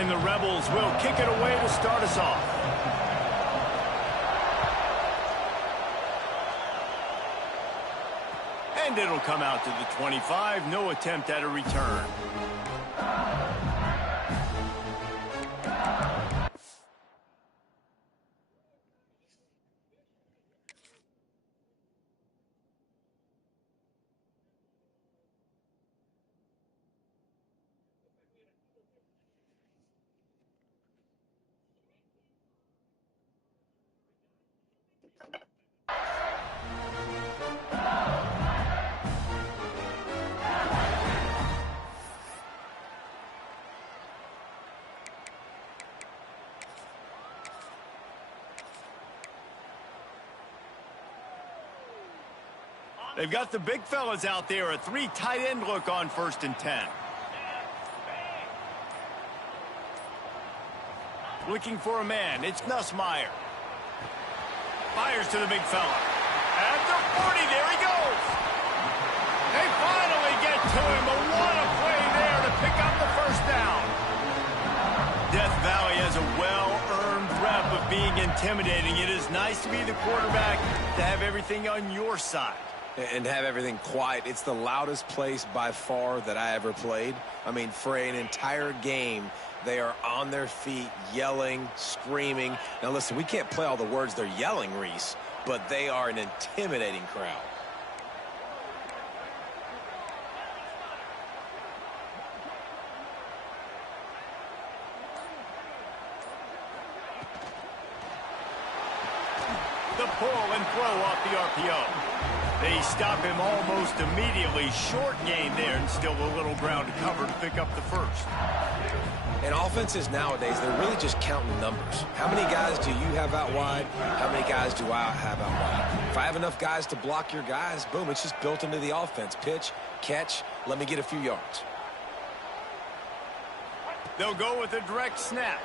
And the Rebels will kick it away to start us off. And it'll come out to the 25. No attempt at a return. They've got the big fellas out there. A 3 tight end look on 1st and 10. Looking for a man. It's Nussmeier. Fires to the big fella. At the 40, there he goes. They finally get to him, but what a play there to pick up the 1st down. Death Valley has a well-earned rep of being intimidating. It is nice to be the quarterback, to have everything on your side. And have everything quiet. It's the loudest place by far that I ever played. I mean, for an entire game, they are on their feet, yelling, screaming. Now, listen, we can't play all the words they're yelling, Reese, but they are an intimidating crowd. The pull and throw off the RPO. They stop him almost immediately. Short gain there, and still a little ground to cover to pick up the 1st. And offenses nowadays, they're really just counting numbers. How many guys do you have out wide? How many guys do I have out wide? If I have enough guys to block your guys, boom, it's just built into the offense. Pitch, catch, let me get a few yards. They'll go with a direct snap.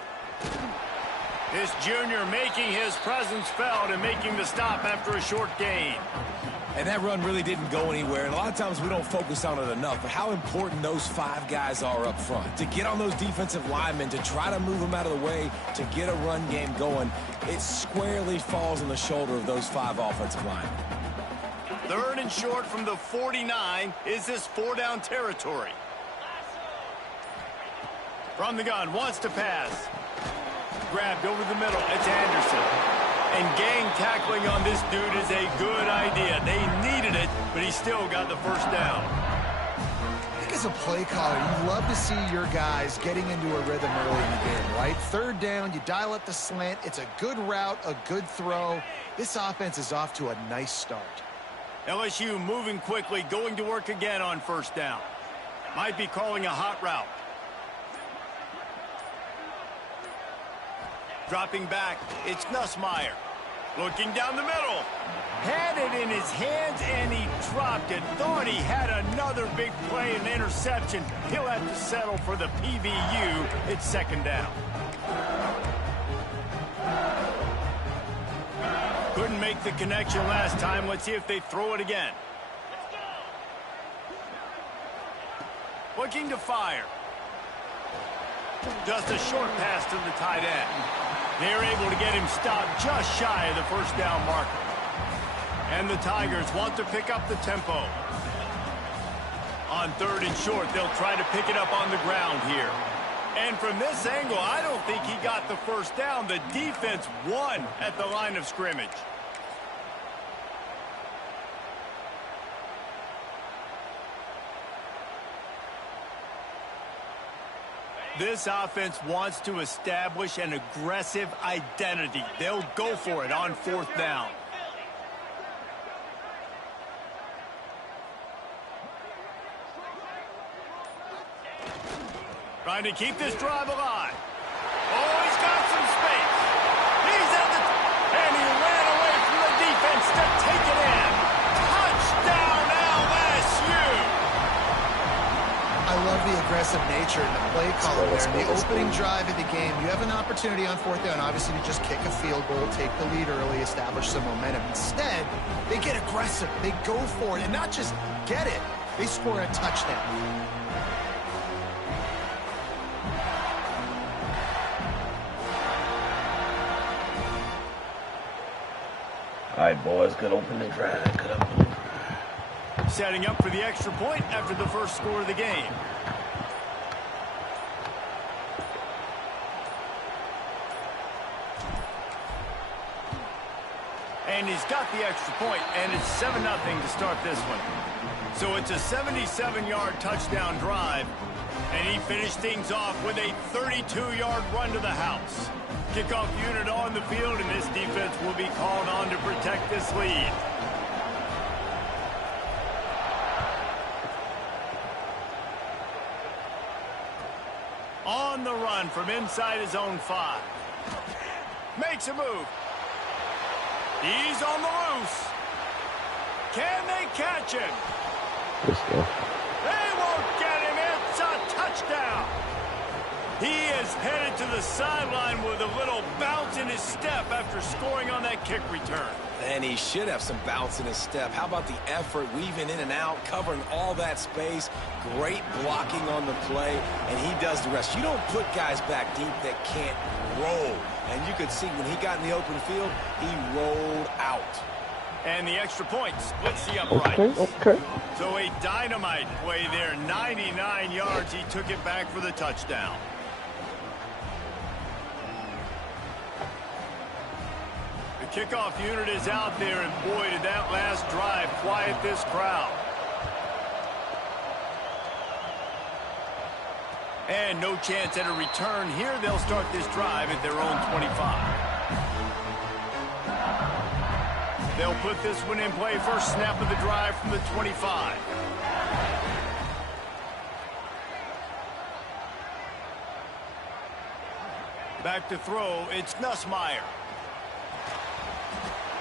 This junior making his presence felt and making the stop after a short gain. And that run really didn't go anywhere, and a lot of times we don't focus on it enough, but how important those 5 guys are up front. To get on those defensive linemen, to try to move them out of the way, to get a run game going, it squarely falls on the shoulder of those 5 offensive linemen. 3rd and short from the 49. Is this 4-down territory? From the gun, wants to pass. Grabbed over the middle. It's Anderson. And gang tackling on this dude is a good idea. They needed it, but he still got the 1st down. I think as a play caller, you love to see your guys getting into a rhythm early in the game, right? 3rd down, you dial up the slant. It's a good route, a good throw. This offense is off to a nice start. LSU moving quickly, going to work again on 1st down. Might be calling a hot route. Dropping back, it's Nussmeier. Looking down the middle. Had it in his hands, and he dropped it. Thought he had another big play and interception. He'll have to settle for the PBU. It's 2nd down. Couldn't make the connection last time. Let's see if they throw it again. Looking to fire. Just a short pass to the tight end. They're able to get him stopped just shy of the 1st down marker. And the Tigers want to pick up the tempo. On 3rd and short, they'll try to pick it up on the ground here. And from this angle, I don't think he got the 1st down. The defense won at the line of scrimmage. This offense wants to establish an aggressive identity. They'll go for it on 4th down. Trying to keep this drive alive. Oh, he's got some space. He's at the... And he ran away from the defense to take it in. Touchdown, LSU! I love the aggressive nature and the play caller there. In the opening drive of the game, you have an opportunity on 4th down, obviously, to just kick a field goal, take the lead early, establish some momentum. Instead, they get aggressive. They go for it, and not just get it. They score a touchdown. All right, boys, good opening drive. Good opening drive. Setting up for the extra point after the first score of the game. And he's got the extra point, and it's 7-0 to start this one. So it's a 77-yard touchdown drive, and he finished things off with a 32-yard run to the house. Kickoff unit on the field, and this defense will be called on to protect this lead. On the run from inside his own 5. Makes a move. He's on the loose. Can they catch him? Let's go. They won't get him. It's a touchdown. He is headed to the sideline with a little bounce in his step after scoring on that kick return. And he should have some bounce in his step. How about the effort, weaving in and out, covering all that space, great blocking on the play, and he does the rest. You don't put guys back deep that can't roll. And you could see when he got in the open field, he rolled out. And the extra point splits the upright. Okay. So a dynamite play there. 99 yards. He took it back for the touchdown. The kickoff unit is out there, and boy, did that last drive quiet this crowd. And no chance at a return here. They'll start this drive at their own 25. They'll put this one in play. First snap of the drive from the 25. Back to throw. It's Nussmeier.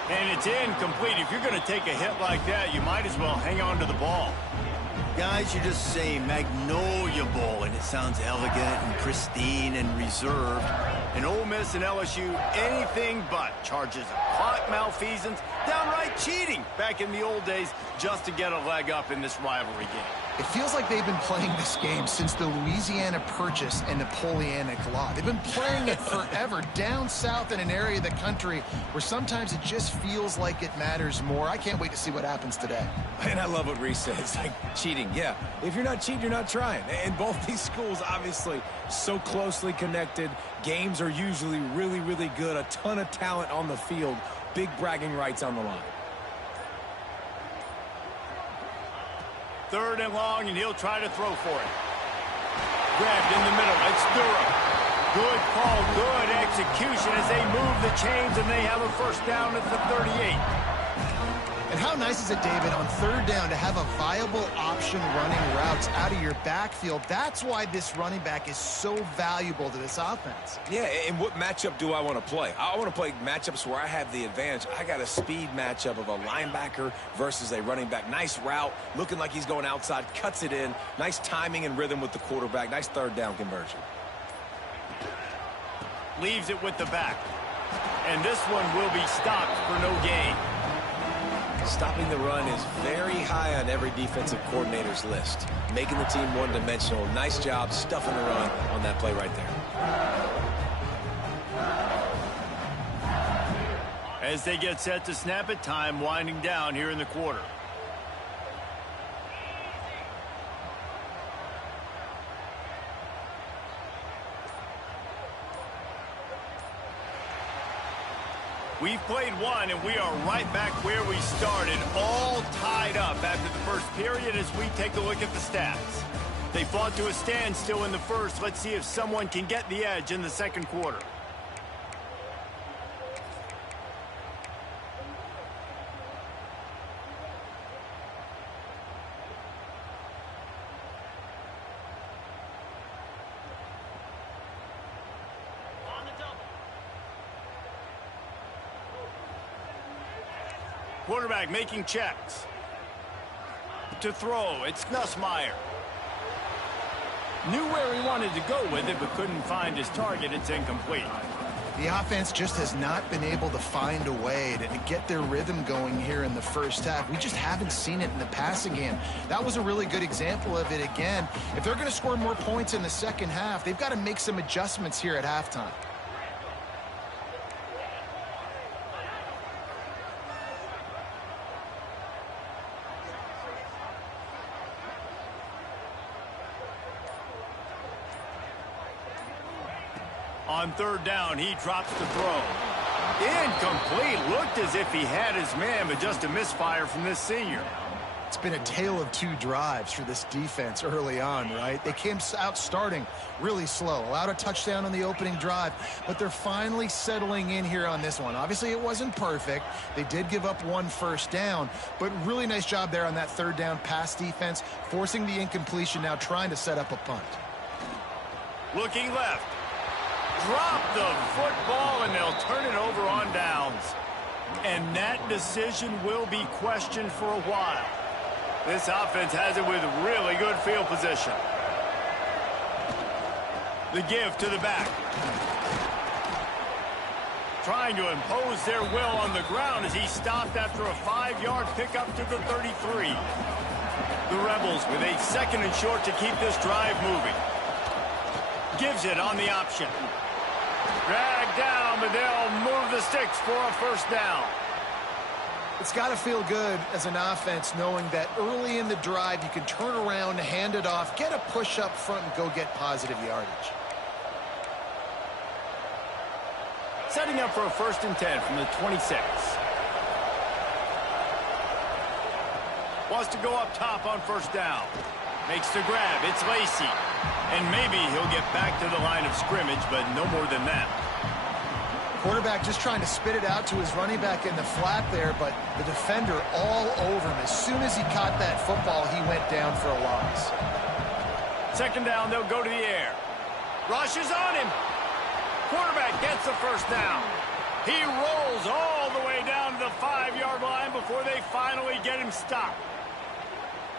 And it's incomplete. If you're going to take a hit like that, you might as well hang on to the ball. Guys, you just say Magnolia Bowl, and it sounds elegant and pristine and reserved. And Ole Miss and LSU, anything but. Charges of clock malfeasance, downright cheating back in the old days just to get a leg up in this rivalry game. It feels like they've been playing this game since the Louisiana Purchase and Napoleonic Law. They've been playing it forever down south in an area of the country where sometimes it just feels like it matters more. I can't wait to see what happens today. And I love what Reese said. It's like cheating. Yeah, if you're not cheating, you're not trying. And both these schools, obviously, so closely connected. Games are usually really, really good. A ton of talent on the field. Big bragging rights on the line. 3rd and long, and he'll try to throw for it. Grabbed in the middle. It's Durham. Good call, good execution as they move the chains, and they have a first down at the 38. And how nice is it, David, on 3rd down to have a viable option running routes out of your backfield? That's why this running back is so valuable to this offense. Yeah, and what matchup do I want to play? I want to play matchups where I have the advantage. I got a speed matchup of a linebacker versus a running back. Nice route, looking like he's going outside, cuts it in. Nice timing and rhythm with the quarterback. Nice 3rd down conversion. Leaves it with the back. And this one will be stopped for no gain. Stopping the run is very high on every defensive coordinator's list. Making the team one-dimensional. Nice job stuffing the run on that play right there. As they get set to snap it, time winding down here in the quarter. We've played one, and we are right back where we started, all tied up after the first period as we take a look at the stats. They fought to a standstill in the first. Let's see if someone can get the edge in the second quarter. Quarterback making checks. To throw, it's Nussmeier. Knew where he wanted to go with it, but couldn't find his target. It's incomplete. The offense just has not been able to find a way to get their rhythm going here in the first half. We just haven't seen it in the passing game. That was a really good example of it again. If they're going to score more points in the second half, they've got to make some adjustments here at halftime. On third down, he drops to throw. Incomplete. Looked as if he had his man, but just a misfire from this senior. It's been a tale of two drives for this defense early on, right? They came out starting really slow, allowed a touchdown on the opening drive, but they're finally settling in here on this one. Obviously, it wasn't perfect. They did give up one first down, but really nice job there on that third down pass defense, forcing the incompletion, now trying to set up a punt. Looking left. Drop the football, and they'll turn it over on downs. And that decision will be questioned for a while. This offense has it with really good field position. The give to the back. Trying to impose their will on the ground as he stopped after a 5-yard pickup to the 33. The Rebels with a second and short to keep this drive moving. Gives it on the option. Dragged down, but they'll move the sticks for a first down. It's got to feel good as an offense knowing that early in the drive you can turn around, hand it off, get a push up front, and go get positive yardage. Setting up for a 1st and 10 from the 26. Wants to go up top on first down. Makes the grab. It's Lacy. And maybe he'll get back to the line of scrimmage, but no more than that. Quarterback just trying to spit it out to his running back in the flat there, but the defender all over him. As soon as he caught that football, he went down for a loss. Second down, they'll go to the air. Rush is on him. Quarterback gets the first down. He rolls all the way down to the 5-yard line before they finally get him stopped.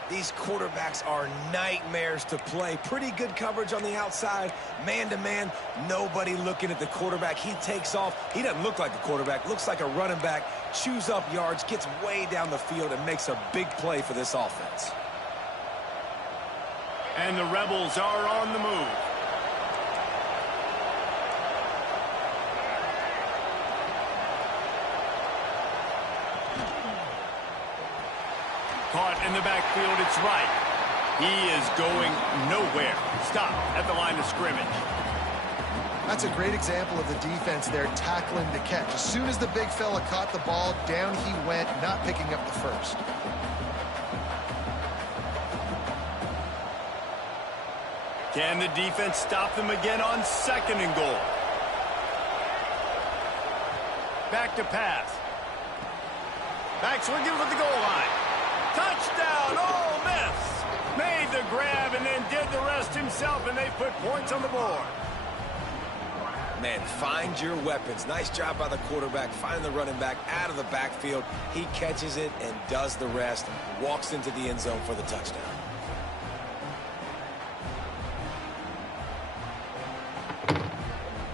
These quarterbacks are nightmares to play. Pretty good coverage on the outside. Man-to-man, nobody looking at the quarterback. He takes off. He doesn't look like a quarterback. Looks like a running back. Chews up yards, gets way down the field, and makes a big play for this offense. And the Rebels are on the move. Caught in the backfield, it's right. He is going nowhere. Stop at the line of scrimmage. That's a great example of the defense there tackling the catch. As soon as the big fella caught the ball, down he went, not picking up the first. Can the defense stop them again on 2nd and goal? Back to pass. Back's looking for the goal line. Touchdown, Ole Miss. Made the grab and then did the rest himself, and they put points on the board. Man, find your weapons. Nice job by the quarterback. Find the running back out of the backfield. He catches it and does the rest. Walks into the end zone for the touchdown.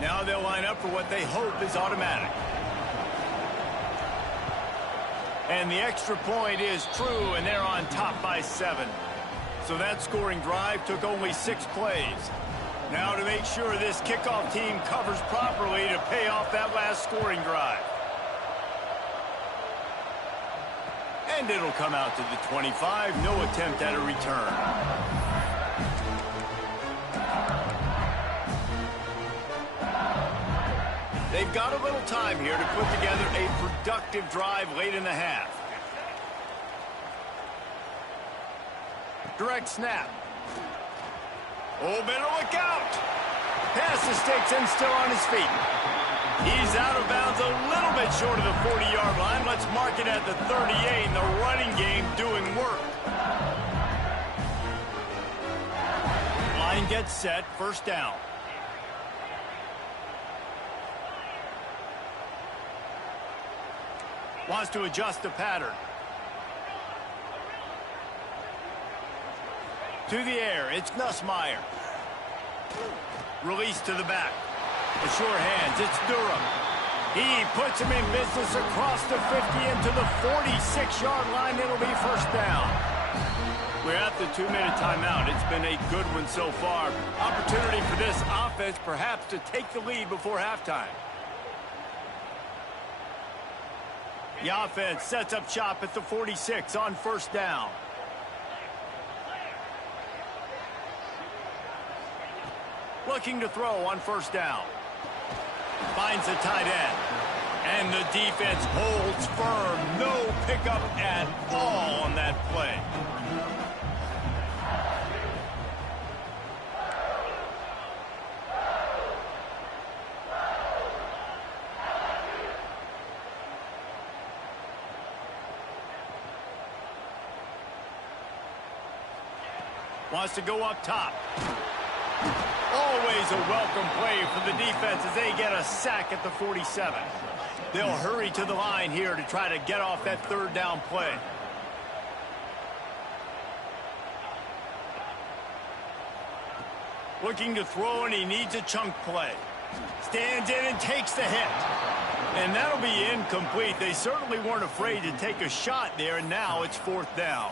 Now they'll line up for what they hope is automatic. And the extra point is true, and they're on top by 7. So that scoring drive took only 6 plays. Now to make sure this kickoff team covers properly to pay off that last scoring drive. And it'll come out to the 25. No attempt at a return. They've got a little time here to put together a productive drive late in the half. Direct snap. Oh, better look out. Past the sticks and still on his feet. He's out of bounds a little bit short of the 40-yard line. Let's mark it at the 38, and the running game doing work. Line gets set, first down. Wants to adjust the pattern. To the air, it's Nussmeier. Release to the back. The sure hands, it's Durham. He puts him in business across the 50 into the 46-yard line. It'll be first down. We're at the 2-minute timeout. It's been a good one so far. Opportunity for this offense perhaps to take the lead before halftime. The offense sets up shop at the 46 on first down. Looking to throw on first down. Finds the tight end. And the defense holds firm. No pickup at all on that play. Wants to go up top. Always a welcome play for the defense as they get a sack at the 47. They'll hurry to the line here to try to get off that third down play. Looking to throw, and he needs a chunk play. Stands in and takes the hit. And that'll be incomplete. They certainly weren't afraid to take a shot there, and now it's fourth down.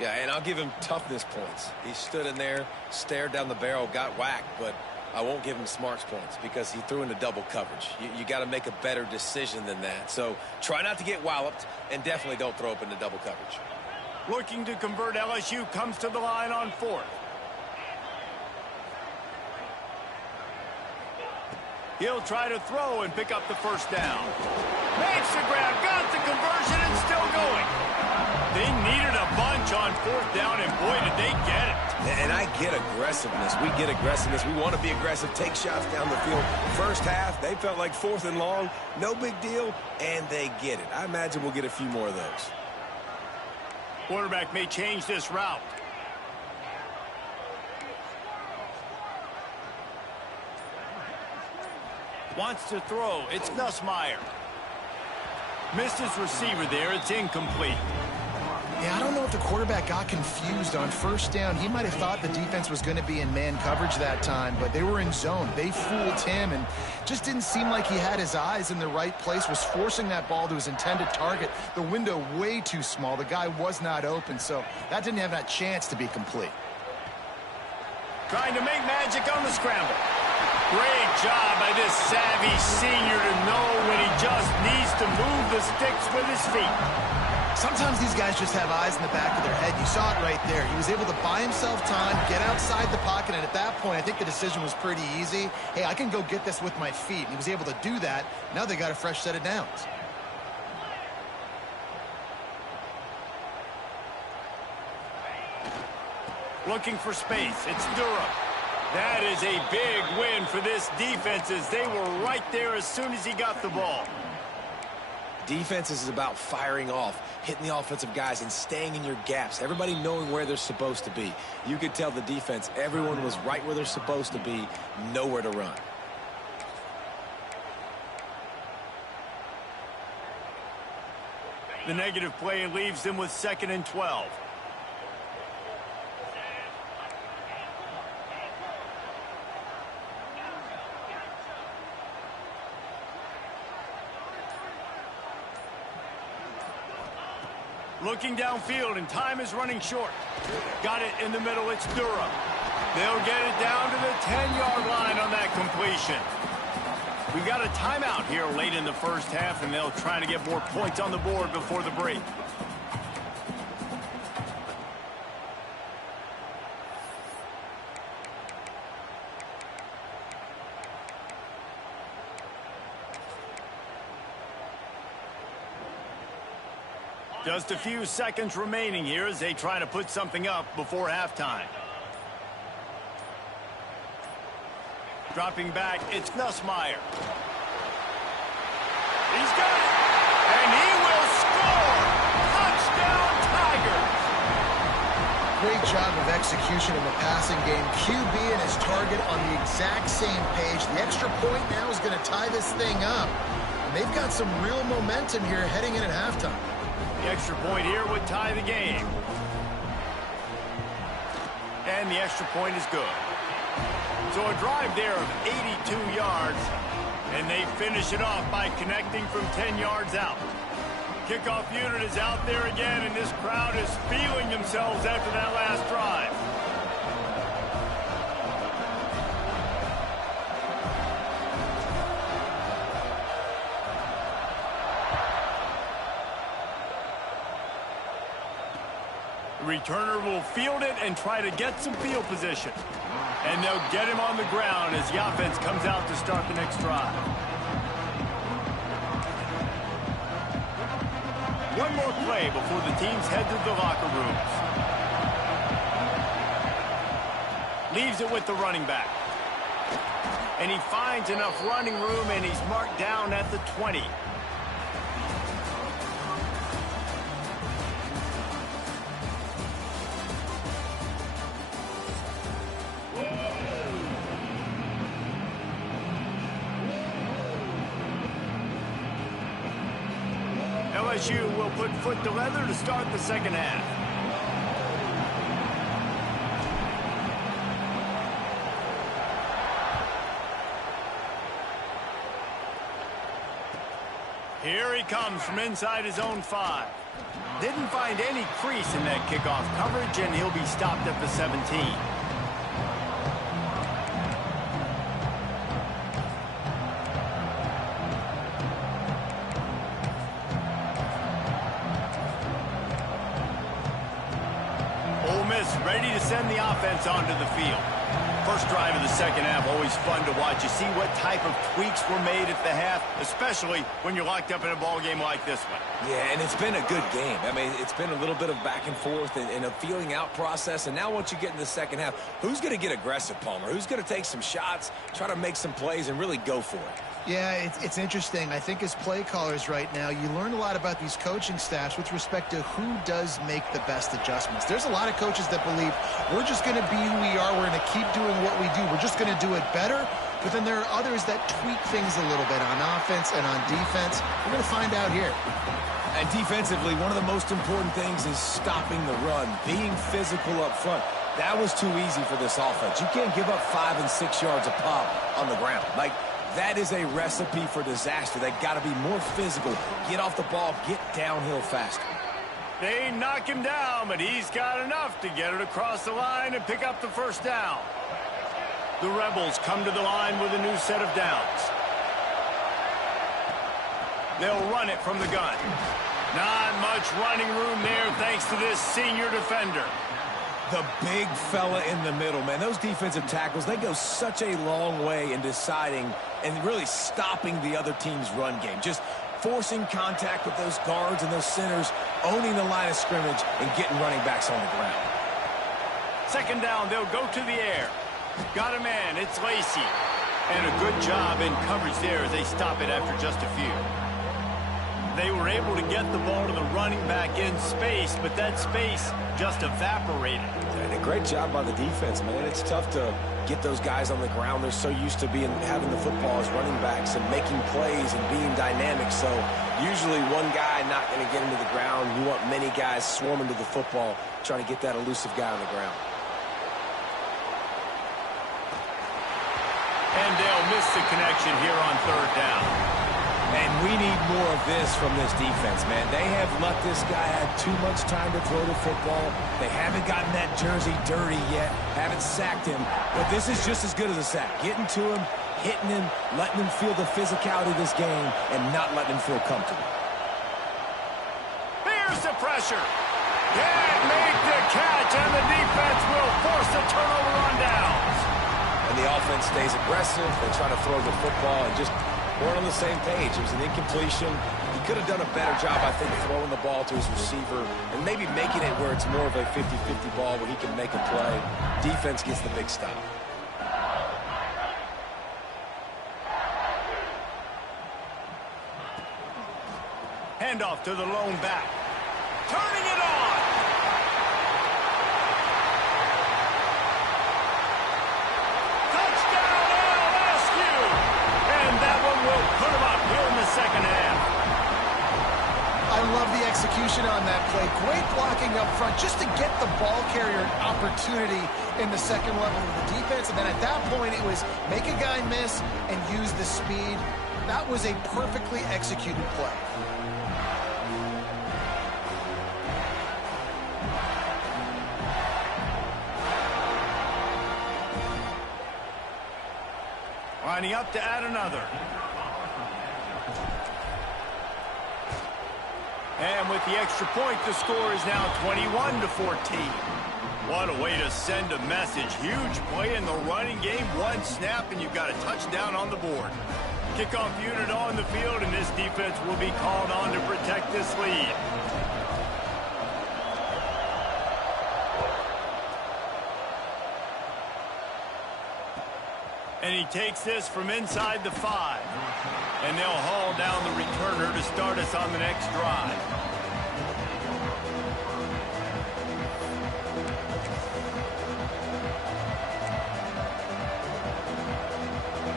Yeah, and I'll give him toughness points. He stood in there, stared down the barrel, got whacked, but I won't give him smarts points because he threw into double coverage. You got to make a better decision than that. So try not to get walloped, and definitely don't throw up into double coverage. Looking to convert, LSU comes to the line on fourth. He'll try to throw and pick up the first down. Makes the grab, got the conversion, and still going. They needed a bunch on fourth down, and boy, did they get it. And I get aggressiveness. We get aggressiveness. We want to be aggressive, take shots down the field. First half, they felt like fourth and long. No big deal, and they get it. I imagine we'll get a few more of those. Quarterback may change this route. Wants to throw. It's Nussmeier. Missed his receiver there. It's incomplete. Yeah, I don't know if the quarterback got confused on first down. He might have thought the defense was going to be in man coverage that time, but they were in zone. They fooled him and just didn't seem like he had his eyes in the right place, was forcing that ball to his intended target. The window way too small. The guy was not open, so that didn't have that chance to be complete. Trying to make magic on the scramble. Great job by this savvy senior to know when he just needs to move the sticks with his feet. Sometimes these guys just have eyes in the back of their head. You saw it right there. He was able to buy himself time, get outside the pocket, and at that point, I think the decision was pretty easy. Hey, I can go get this with my feet. And he was able to do that. Now they got a fresh set of downs. Looking for space. It's Durham. That is a big win for this defense as they were right there as soon as he got the ball. Defense is about firing off, hitting the offensive guys, and staying in your gaps. Everybody knowing where they're supposed to be. You could tell the defense, everyone was right where they're supposed to be, nowhere to run. The negative play leaves them with 2nd and 12. Looking downfield, and time is running short. Got it in the middle. It's Durham. They'll get it down to the 10-yard line on that completion. We've got a timeout here late in the first half, and they'll try to get more points on the board before the break. Just a few seconds remaining here as they try to put something up before halftime. Dropping back, it's Nussmeier. He's got it, and he will score! Touchdown, Tigers! Great job of execution in the passing game. QB and his target on the exact same page. The extra point now is going to tie this thing up. And they've got some real momentum here heading in at halftime. The extra point here would tie the game. And the extra point is good. So a drive there of 82 yards, and they finish it off by connecting from 10 yards out. Kickoff unit is out there again, and this crowd is feeling themselves after that last drive. The returner will field it and try to get some field position. And they'll get him on the ground as the offense comes out to start the next drive. One more play before the teams head to the locker rooms. Leaves it with the running back. And he finds enough running room, and he's marked down at the 20. LSU will put foot to leather to start the second half. Here he comes from inside his own 5. Didn't find any crease in that kickoff coverage, and he'll be stopped at the 17. Ready to send the offense onto the field. First drive of the second half, always fun to watch. You see what type of tweaks were made at the half, especially when you're locked up in a ball game like this one. Yeah, and it's been a good game. I mean, it's been a little bit of back and forth and a feeling out process. And now once you get in the second half, who's going to get aggressive, Palmer? Who's going to take some shots, try to make some plays, and really go for it? Yeah, it's interesting. I think as play callers right now, you learn a lot about these coaching staffs with respect to who does make the best adjustments. There's a lot of coaches that believe we're just going to be who we are. We're going to keep doing what we do. We're just going to do it better. But then there are others that tweak things a little bit on offense and on defense. We're going to find out here. And defensively, one of the most important things is stopping the run, being physical up front. That was too easy for this offense. You can't give up 5 and 6 yards a pop on the ground. That is a recipe for disaster. They've got to be more physical, get off the ball, get downhill faster. They knock him down, but he's got enough to get it across the line and pick up the first down. The Rebels come to the line with a new set of downs. They'll run it from the gun. Not much running room there thanks to this senior defender. The big fella in the middle, man. Those defensive tackles, they go such a long way in deciding and really stopping the other team's run game. Just forcing contact with those guards and those centers, owning the line of scrimmage, and getting running backs on the ground. Second down, they'll go to the air. Got a man, it's Lacey. And a good job in coverage there as they stop it after just a few. They were able to get the ball to the running back in space, but that space just evaporated. And a great job by the defense, man. It's tough to get those guys on the ground. They're so used to having the football as running backs and making plays and being dynamic. So usually one guy not going to get into the ground. You want many guys swarming to the football, trying to get that elusive guy on the ground. And they'll miss the connection here on third down. And we need more of this from this defense, man. They have let this guy have too much time to throw the football. They haven't gotten that jersey dirty yet, haven't sacked him. But this is just as good as a sack. Getting to him, hitting him, letting him feel the physicality of this game, and not letting him feel comfortable. Here's the pressure. Can't make the catch, and the defense will force the turnover on downs. And the offense stays aggressive. They try to throw the football and just weren't on the same page. It was an incompletion. He could have done a better job, I think, throwing the ball to his receiver and maybe making it where it's more of a 50-50 ball where he can make a play. Defense gets the big stop. Handoff to the lone back. Turning it on. Put him up here in the second half. I love the execution on that play. Great blocking up front just to get the ball carrier an opportunity in the second level of the defense. And then at that point, it was make a guy miss and use the speed. That was a perfectly executed play. Lining up to add another. And with the extra point, the score is now 21-14. What a way to send a message. Huge play in the running game. One snap, and you've got a touchdown on the board. Kickoff unit on the field, and this defense will be called on to protect this lead. And he takes this from inside the 5. And they'll haul down the returner to start us on the next drive.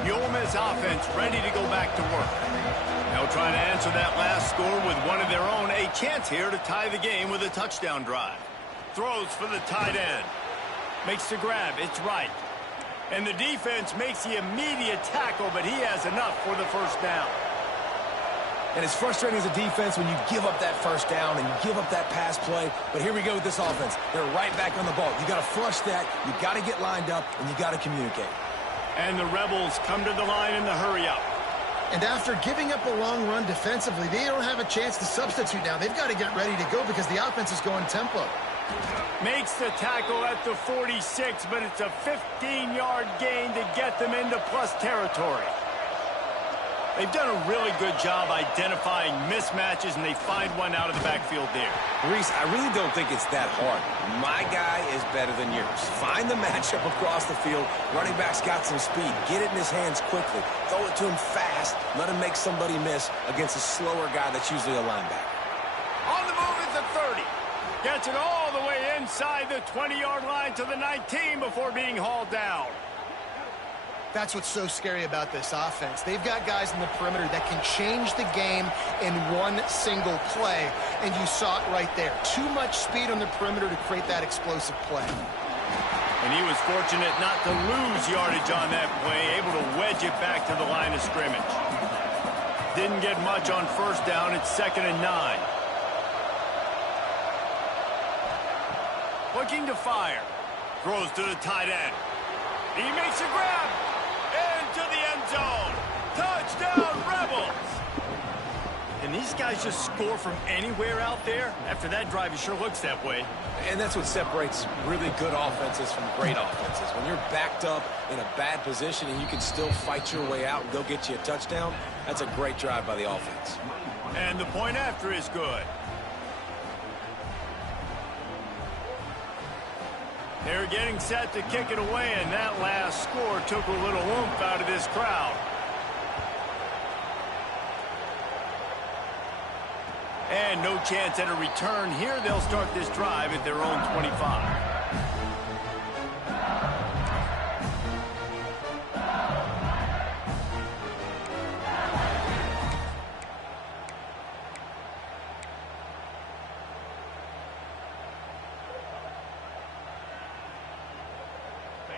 The Ole Miss offense ready to go back to work. They'll try to answer that last score with one of their own. A chance here to tie the game with a touchdown drive. Throws for the tight end. Makes the grab. It's right. And the defense makes the immediate tackle, but he has enough for the first down. And it's frustrating as a defense when you give up that first down and you give up that pass play. But here we go with this offense. They're right back on the ball. You got to flush that. You got to get lined up, and you got to communicate. And the Rebels come to the line in the hurry-up. And after giving up a long run defensively, they don't have a chance to substitute now. They've got to get ready to go because the offense is going tempo. Makes the tackle at the 46, but it's a 15-yard gain to get them into plus territory. They've done a really good job identifying mismatches, and they find one out of the backfield there. Reese, I really don't think it's that hard. My guy is better than yours. Find the matchup across the field. Running back's got some speed. Get it in his hands quickly. Throw it to him fast. Let him make somebody miss against a slower guy that's usually a linebacker. On the move at the 30. Gets it all the way inside the 20-yard line to the 19 before being hauled down. That's what's so scary about this offense. They've got guys in the perimeter that can change the game in one single play, and you saw it right there. Too much speed on the perimeter to create that explosive play. And he was fortunate not to lose yardage on that play, able to wedge it back to the line of scrimmage. Didn't get much on first down. It's 2nd and 9. Looking to fire. Throws to the tight end. He makes a grab. Into the end zone. Touchdown, Rebels. And these guys just score from anywhere out there? After that drive, it sure looks that way. And that's what separates really good offenses from great offenses. When you're backed up in a bad position and you can still fight your way out and go get you a touchdown, that's a great drive by the offense. And the point after is good. They're getting set to kick it away, and that last score took a little oomph out of this crowd. And no chance at a return here. They'll start this drive at their own 25.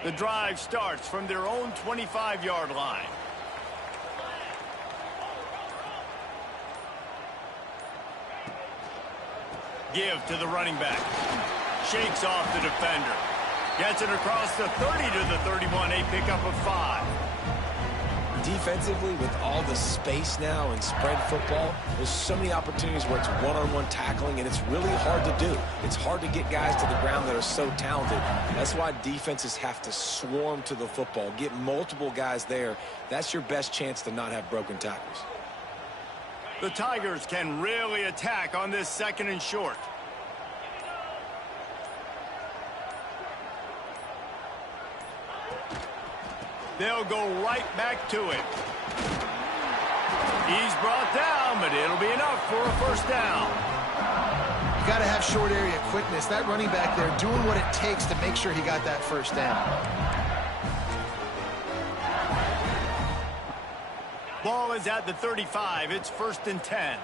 The drive starts from their own 25-yard line. Give to the running back. Shakes off the defender. Gets it across the 30 to the 31. A pickup of 5. Defensively, with all the space now and spread football, there's so many opportunities where it's one-on-one tackling, and it's really hard to do. It's hard to get guys to the ground that are so talented. That's why defenses have to swarm to the football, get multiple guys there. That's your best chance to not have broken tackles. The Tigers can really attack on this 2nd and short. They'll go right back to it. He's brought down, but it'll be enough for a first down. You got to have short area quickness. That running back there doing what it takes to make sure he got that first down. Ball is at the 35. It's 1st and 10.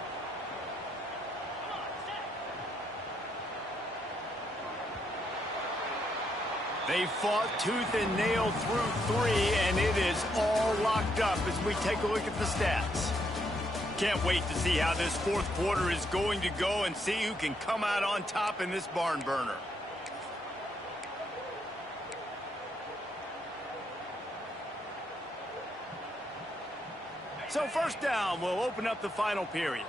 They fought tooth and nail through 3, and it is all locked up as we take a look at the stats. Can't wait to see how this 4th quarter is going to go and see who can come out on top in this barn burner. So first down will open up the final period.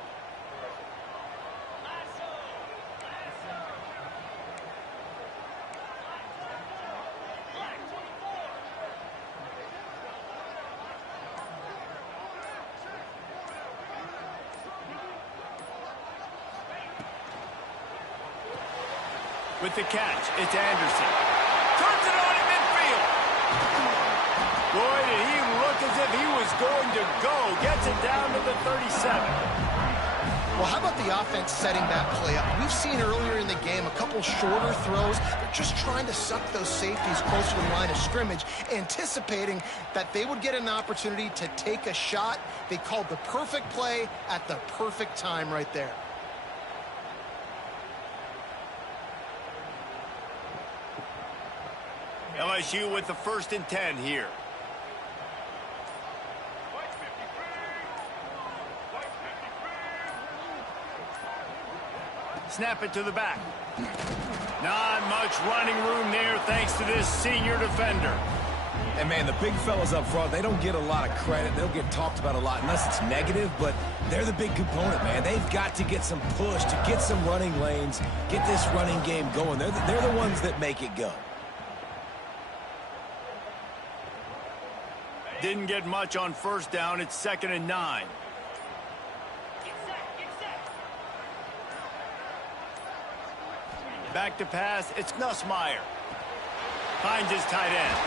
With the catch, it's Anderson. Turns it on in midfield. Boy, did he look as if he was going to go. Gets it down to the 37. Well, how about the offense setting that play up? We've seen earlier in the game a couple shorter throws. They're just trying to suck those safeties closer to the line of scrimmage, anticipating that they would get an opportunity to take a shot. They called the perfect play at the perfect time right there. LSU with the 1st and 10 here. Snap it to the back. Not much running room there thanks to this senior defender. And, man, the big fellas up front, they don't get a lot of credit. They'll get talked about a lot unless it's negative, but they're the big component, man. They've got to get some push, to get some running lanes, get this running game going. They're the ones that make it go. Didn't get much on 1st down. It's 2nd and 9. Back to pass, it's Nussmeier. Finds his tight end.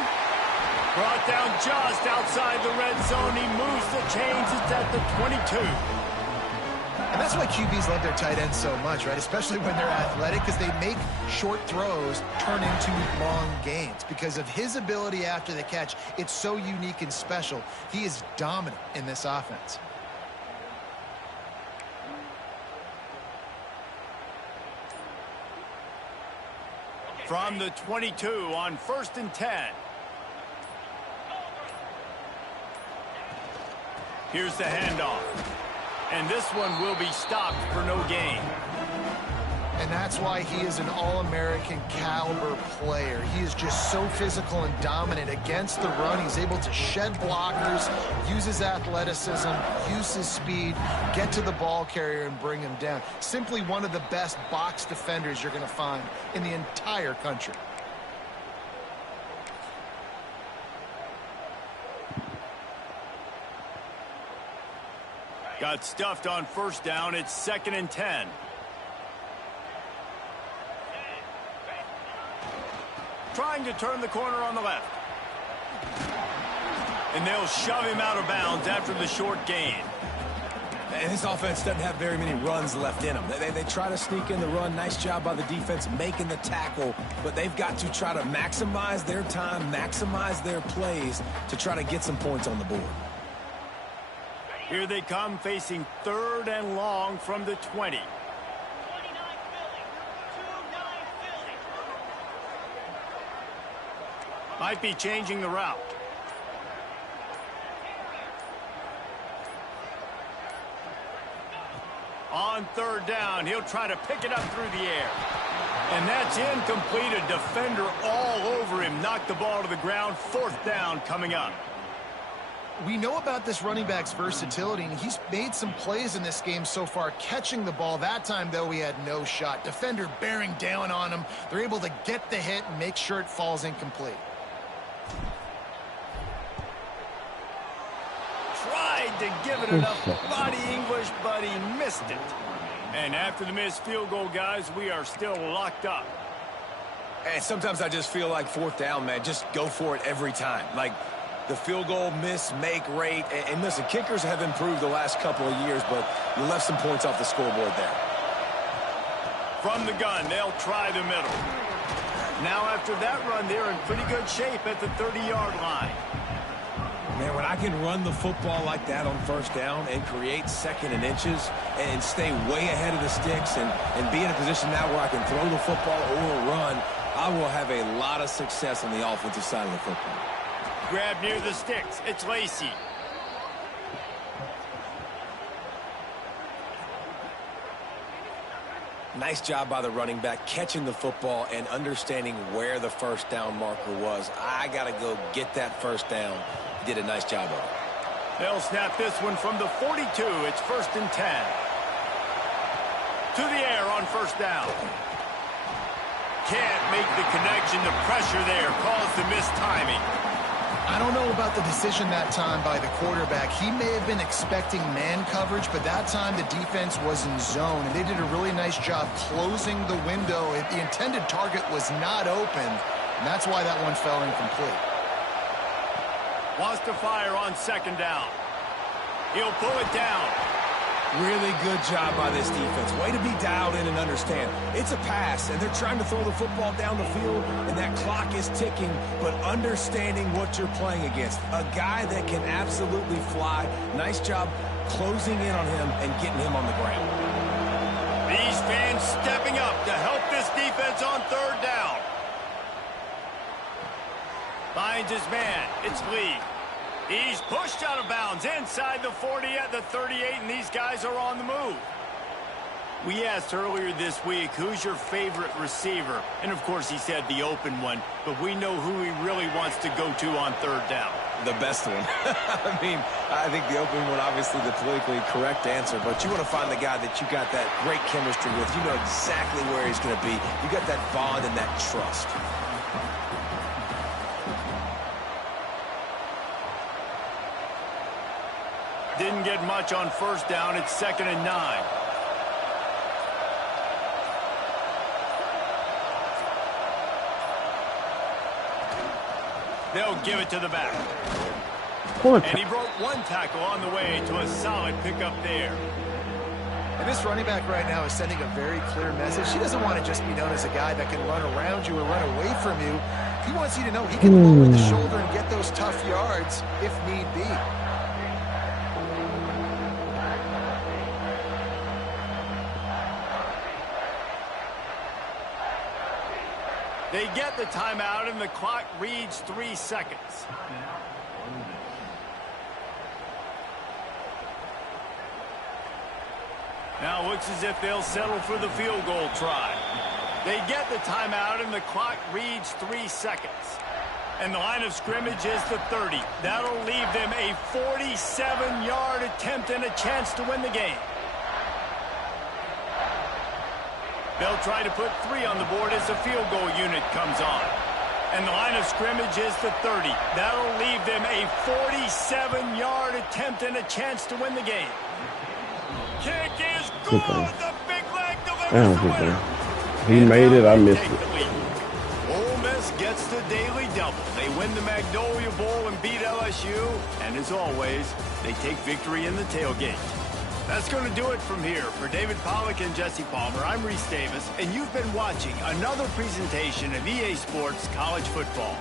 Brought down just outside the red zone. He moves the chains. It's at the 22. And that's why QBs love their tight ends so much, right? Especially when they're athletic, because they make short throws turn into long gains. Because of his ability after the catch, it's so unique and special. He is dominant in this offense. From the 22 on 1st and 10. Here's the handoff. And this one will be stopped for no gain. And that's why he is an All-American caliber player. He is just so physical and dominant against the run. He's able to shed blockers, use his athleticism, use his speed, get to the ball carrier and bring him down. Simply one of the best box defenders you're going to find in the entire country. Got stuffed on 1st down. It's 2nd and 10. Trying to turn the corner on the left. And they'll shove him out of bounds after the short gain. And this offense doesn't have very many runs left in them. They try to sneak in the run. Nice job by the defense making the tackle. But they've got to try to maximize their time, maximize their plays to try to get some points on the board. Here they come facing 3rd and long from the 20. Might be changing the route. On 3rd down, he'll try to pick it up through the air. And that's incomplete. A defender all over him. Knocked the ball to the ground. 4th down coming up. We know about this running back's versatility, and he's made some plays in this game so far, catching the ball. That time, though, he had no shot. Defender bearing down on him. They're able to get the hit and make sure it falls incomplete. Tried to give it enough body English, but he missed it. And after the missed field goal, guys, we are still locked up. And sometimes I just feel like 4th down, man, just go for it every time. Like, the field goal miss-make rate. And listen, kickers have improved the last couple of years, but you left some points off the scoreboard there. From the gun, they'll try the middle. Now after that run, they're in pretty good shape at the 30-yard line. Man, when I can run the football like that on 1st down and create 2nd and inches and stay way ahead of the sticks and be in a position now where I can throw the football or run, I will have a lot of success on the offensive side of the football. Grab near the sticks. It's Lacey. Nice job by the running back catching the football and understanding where the 1st down marker was. I got to go get that 1st down. He did a nice job of it. They'll snap this one from the 42. It's 1st and 10. To the air on 1st down. Can't make the connection. The pressure there caused the missed timing. I don't know about the decision that time by the quarterback. He may have been expecting man coverage, but that time the defense was in zone, and they did a really nice job closing the window. The intended target was not open, and that's why that one fell incomplete. Wants to fire on second down. He'll pull it down. Really good job by this defense. Way to be dialed in and understand. It's a pass, and they're trying to throw the football down the field, and that clock is ticking, but understanding what you're playing against. A guy that can absolutely fly. Nice job closing in on him and getting him on the ground. These fans stepping up to help this defense on third down. Finds his man. It's Lee. He's pushed out of bounds inside the 40 at the 38, and these guys are on the move. We asked earlier this week, who's your favorite receiver? And, of course, he said the open one, but we know who he really wants to go to on third down. The best one. I mean, I think the open one, obviously the politically correct answer, but you want to find the guy that you got that great chemistry with. You know exactly where he's going to be. You got that bond and that trust. Didn't get much on first down. It's 2nd and 9. They'll give it to the back. And he broke one tackle on the way to a solid pickup there. And this running back right now is sending a very clear message. He doesn't want to just be known as a guy that can run around you or run away from you. He wants you to know he can lower the shoulder and get those tough yards if need be. They get the timeout, and the clock reads 3 seconds. Now looks as if they'll settle for the field goal try. They get the timeout, and the clock reads 3 seconds. And the line of scrimmage is the 30. That'll leave them a 47-yard attempt and a chance to win the game. They'll try to put 3 on the board as the field goal unit comes on. And the line of scrimmage is the 30. That'll leave them a 47-yard attempt and a chance to win the game. Kick is good. The big leg delivers the winner. He made it. I missed it. Ole Miss gets the daily double. They win the Magnolia Bowl and beat LSU. And as always, they take victory in the tailgate. That's going to do it from here. For David Pollack and Jesse Palmer, I'm Reese Davis, and you've been watching another presentation of EA Sports College Football.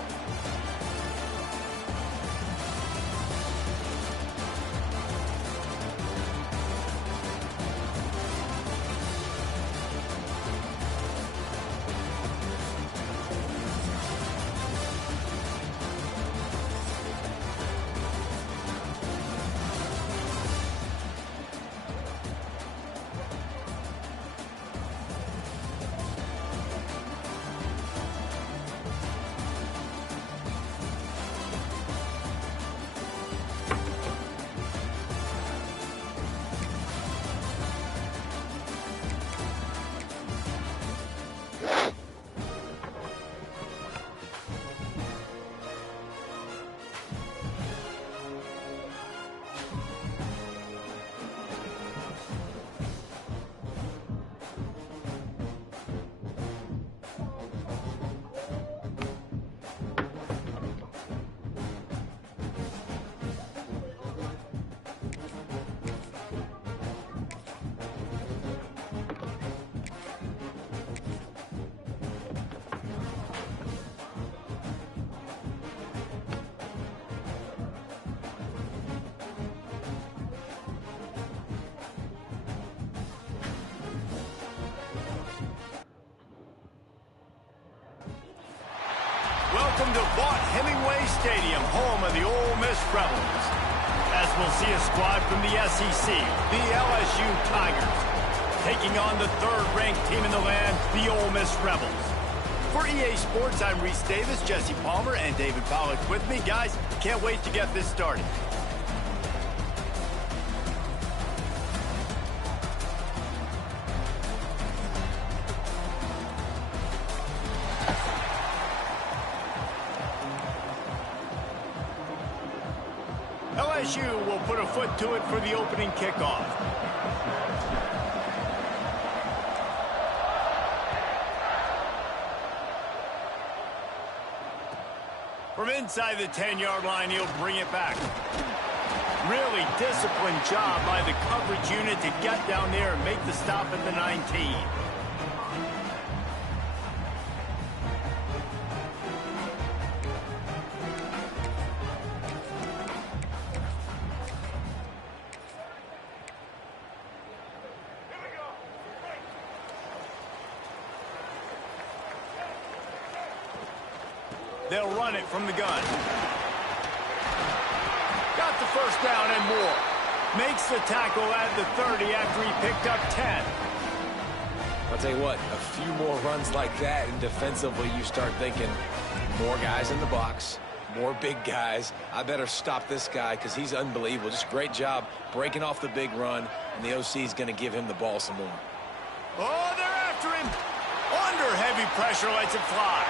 Welcome to Vaught-Hemingway Stadium, home of the Ole Miss Rebels. As we'll see a squad from the SEC, the LSU Tigers, taking on the third-ranked team in the land, the Ole Miss Rebels. For EA Sports, I'm Reese Davis, Jesse Palmer, and David Pollack with me. Guys, can't wait to get this started. LSU will put a foot to it for the opening kickoff. From inside the 10-yard line, he'll bring it back. Really disciplined job by the coverage unit to get down there and make the stop at the 19. They'll run it from the gun. Got the first down and more. Makes the tackle at the 30 after he picked up 10. I'll tell you what, a few more runs like that, and defensively you start thinking more guys in the box, more big guys. I better stop this guy because he's unbelievable. Just great job breaking off the big run, and the OC is going to give him the ball some more. Oh, they're after him. Under heavy pressure, lets it fly.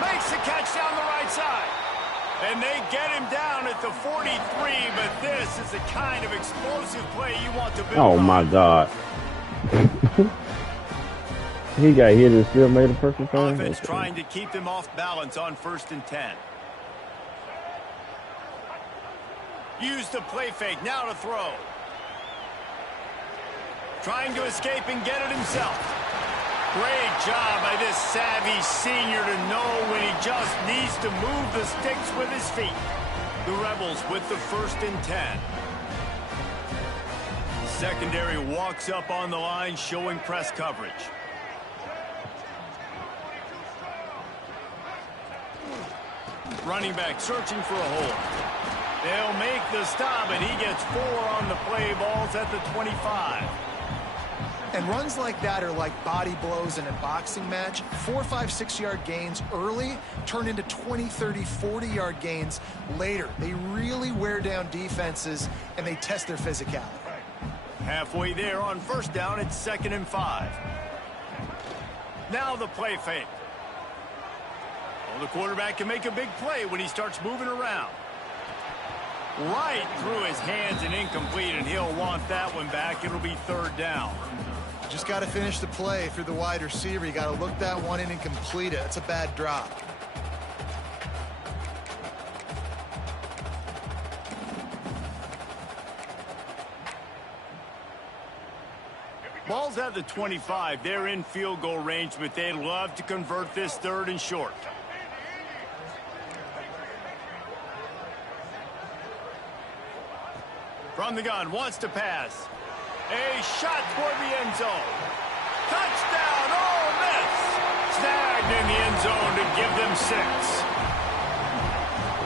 Makes the catch down the right side. And they get him down at the 43, but this is the kind of explosive play you want to build Oh, my God. He got hit and still made a perfect throw. Offense trying to keep them off balance on 1st and 10. Use the play fake, now to throw. Trying to escape and get it himself. Great job by this savvy senior to know when he just needs to move the sticks with his feet. The Rebels with the 1st and 10. Secondary walks up on the line, showing press coverage. Running back searching for a hole. They'll make the stop, and he gets 4 on the play. Balls at the 25. And runs like that are like body blows in a boxing match. 4, 5, 6-yard gains early turn into 20, 30, 40-yard gains later. They really wear down defenses, and they test their physicality. Halfway there on 1st down, it's 2nd and 5. Now the play fake. Well, the quarterback can make a big play when he starts moving around. Right through his hands and incomplete, and he'll want that one back. It'll be 3rd down. Just got to finish the play through the wide receiver. You got to look that one in and complete it. It's a bad drop. Ball's at the 25. They're in field goal range, but they'd love to convert this 3rd and short. From the gun, wants to pass. A shot toward the end zone. Touchdown, Ole Miss. Snagged in the end zone to give them 6.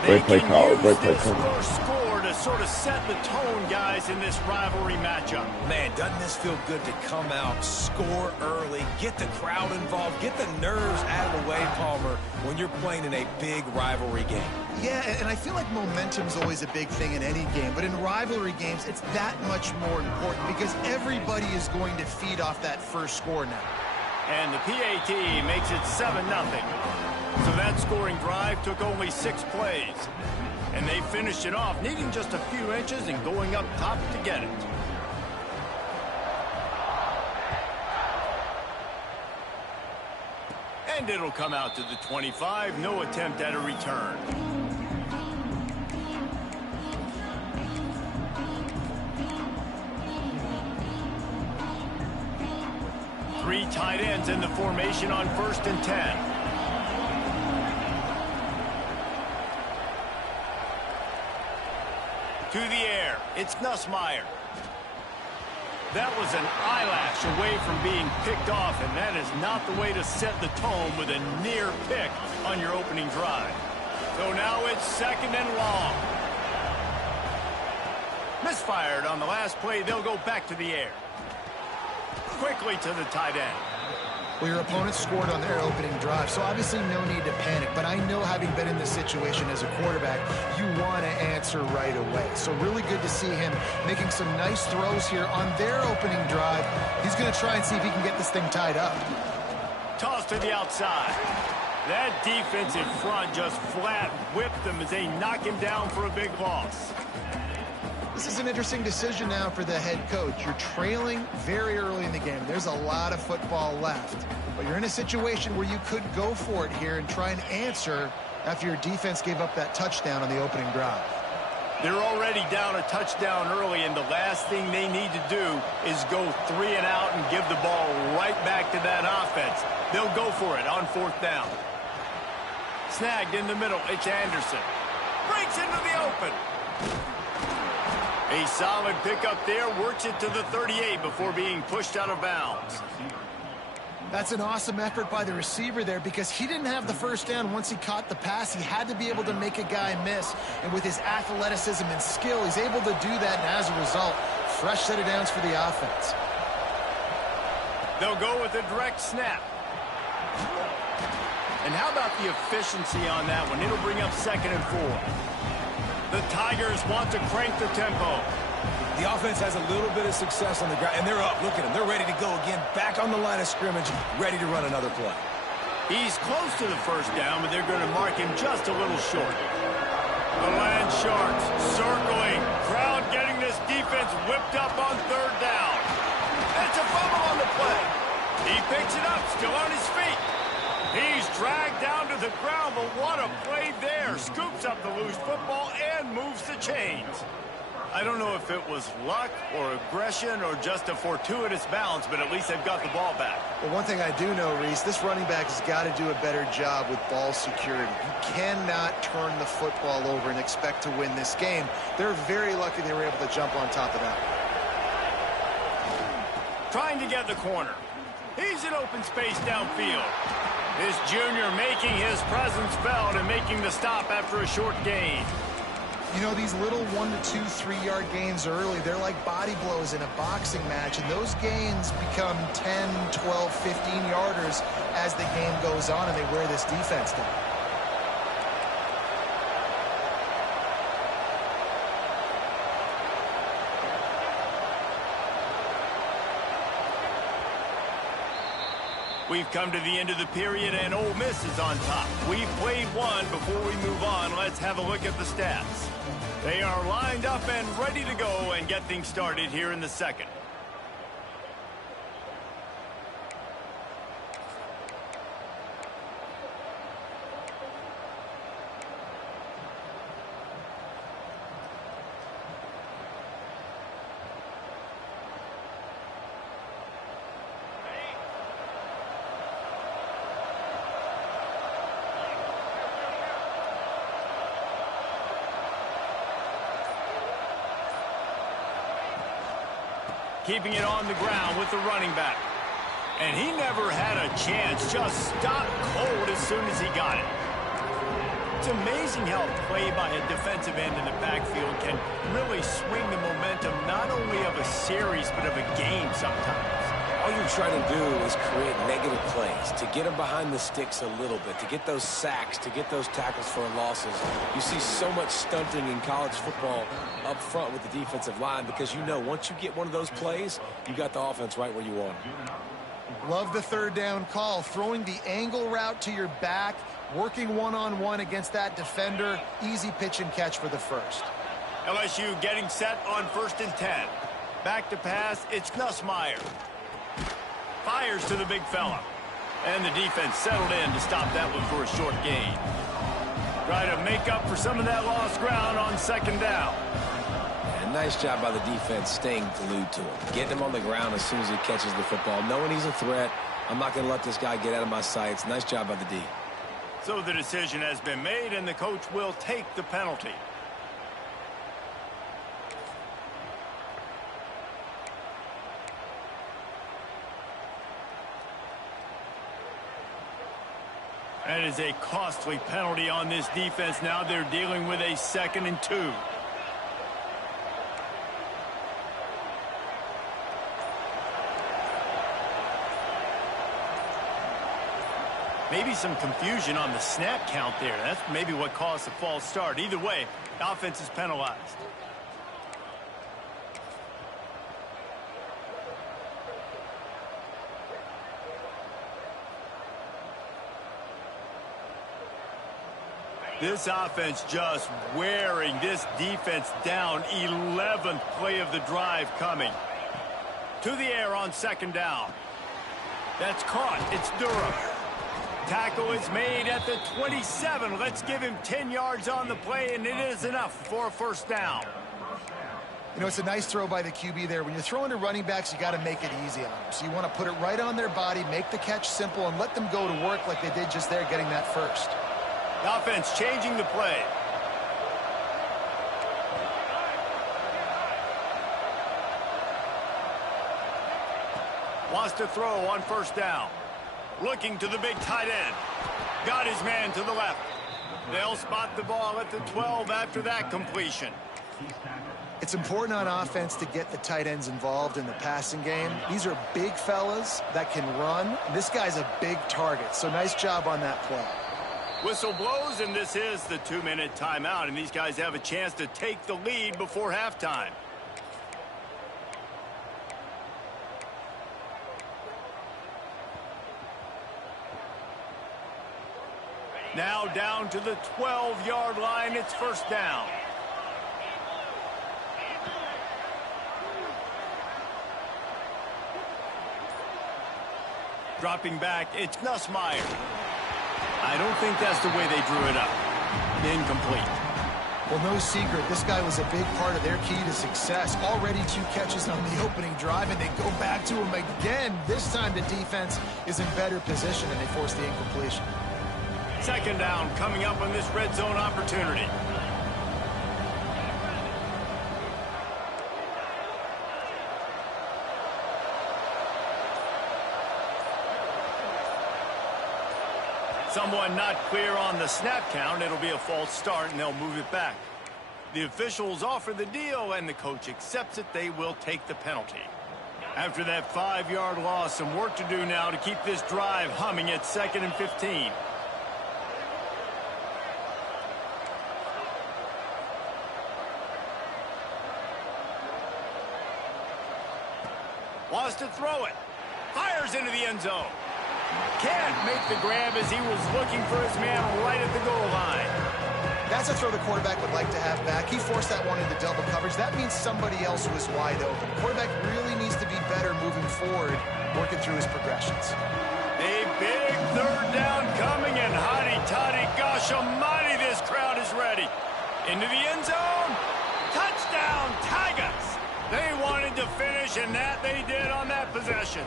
Great play call. Great play call. call. First score to sort of set the tone, guys, in this rivalry matchup. Man, doesn't this feel good to come out, score early, get the crowd involved, get the nerves out of the way, Palmer, when you're playing in a big rivalry game. Yeah, and I feel like momentum's always a big thing in any game, but in rivalry games, it's that much more important because everybody is going to feed off that first score now. And the PAT makes it 7-0. So that scoring drive took only 6 plays. And they finished it off, needing just a few inches and going up top to get it. And it'll come out to the 25. No attempt at a return. Three tight ends in the formation on 1st and 10. To the air, it's Nussmeier. That was an eyelash away from being picked off, and that is not the way to set the tone with a near pick on your opening drive. So now it's 2nd and long. Misfired on the last play. They'll go back to the air. Quickly to the tight end. Well, your opponent scored on their opening drive, so obviously no need to panic. But I know, having been in this situation as a quarterback, you want to answer right away. So really good to see him making some nice throws here on their opening drive. He's going to try and see if he can get this thing tied up. Toss to the outside. That defensive front just flat whipped them as they knock him down for a big loss. This is an interesting decision now for the head coach. You're trailing very early in the game. There's a lot of football left. But you're in a situation where you could go for it here and try and answer after your defense gave up that touchdown on the opening drive. They're already down a touchdown early, and the last thing they need to do is go 3 and out and give the ball right back to that offense. They'll go for it on 4th down. Snagged in the middle. It's Anderson. Breaks into the open. A solid pickup there. Works it to the 38 before being pushed out of bounds. That's an awesome effort by the receiver there because he didn't have the first down once he caught the pass. He had to be able to make a guy miss. And with his athleticism and skill, he's able to do that. And as a result, fresh set of downs for the offense. They'll go with a direct snap. And how about the efficiency on that one? It'll bring up 2nd and 4. The Tigers want to crank the tempo. The offense has a little bit of success on the ground, and they're up. Look at them. They're ready to go again. Back on the line of scrimmage, ready to run another play. He's close to the first down, but they're going to mark him just a little short. The Land Sharks circling. Crowd getting this defense whipped up on 3rd down. It's a fumble on the play. He picks it up, still on his feet. He's dragged down to the ground, but what a play there. Scoops up the loose football and moves the chains. I don't know if it was luck or aggression or just a fortuitous bounce, but at least they've got the ball back. Well, one thing I do know, Reese, this running back has got to do a better job with ball security. You cannot turn the football over and expect to win this game. They're very lucky they were able to jump on top of that. Trying to get the corner. He's in open space downfield. This junior making his presence felt and making the stop after a short gain. You know, these little 1 to 2, 3-yard gains early, they're like body blows in a boxing match, and those gains become 10, 12, 15-yarders as the game goes on, and they wear this defense down. We've come to the end of the period, and Ole Miss is on top. We've played one. Before we move on, let's have a look at the stats. They are lined up and ready to go and get things started here in the second. Keeping it on the ground with the running back. And he never had a chance, just stopped cold as soon as he got it. It's amazing how a play by a defensive end in the backfield can really swing the momentum not only of a series but of a game sometimes. All you're trying to do is create negative plays, to get them behind the sticks a little bit, to get those sacks, to get those tackles for losses. You see so much stunting in college football up front with the defensive line because you know once you get one of those plays, you got the offense right where you want it. Love the 3rd down call, throwing the angle route to your back, working one-on-one against that defender. Easy pitch and catch for the first. LSU getting set on 1st and 10. Back to pass, it's Nussmeier. Fires to the big fella. And the defense settled in to stop that one for a short gain. Try to make up for some of that lost ground on 2nd down. And nice job by the defense staying glued to him. Getting him on the ground as soon as he catches the football. Knowing he's a threat. I'm not going to let this guy get out of my sights. Nice job by the D. So the decision has been made, and the coach will take the penalty. That is a costly penalty on this defense. Now they're dealing with a 2nd and 2. Maybe some confusion on the snap count there. That's maybe what caused the false start. Either way, the offense is penalized. This offense just wearing this defense down. 11th play of the drive coming. To the air on second down. That's caught. It's Durham. Tackle is made at the 27. Let's give him 10 yards on the play, and it is enough for a first down. You know, it's a nice throw by the QB there. When you're throwing to running backs, you got to make it easy on them. So you want to put it right on their body, make the catch simple, and let them go to work like they did just there, getting that first. The offense changing the play. Wants to throw on first down. Looking to the big tight end. Got his man to the left. They'll spot the ball at the 12 after that completion. It's important on offense to get the tight ends involved in the passing game. These are big fellas that can run. This guy's a big target, so nice job on that play. Whistle blows, and this is the 2-minute timeout, and these guys have a chance to take the lead before halftime. Now down to the 12-yard line. It's first down. Dropping back, it's Nussmeier. I don't think that's the way they drew it up. Incomplete. Well, no secret, this guy was a big part of their key to success. Already 2 catches on the opening drive, and they go back to him again. This time the defense is in better position, and they force the incompletion. Second down coming up on this red zone opportunity. Someone not clear on the snap count. It'll be a false start, and they'll move it back. The officials offer the deal, and the coach accepts it. They will take the penalty. After that 5-yard loss, some work to do now to keep this drive humming at 2nd and 15. Wants to throw it. Fires into the end zone. Can't make the grab as he was looking for his man right at the goal line. That's a throw the quarterback would like to have back. He forced that one into double coverage. That means somebody else was wide open. The quarterback really needs to be better moving forward, working through his progressions. A big third down coming, and hotty-toddy, gosh almighty, this crowd is ready. Into the end zone. Touchdown, Tigers. They wanted to finish, and that they did on that possession.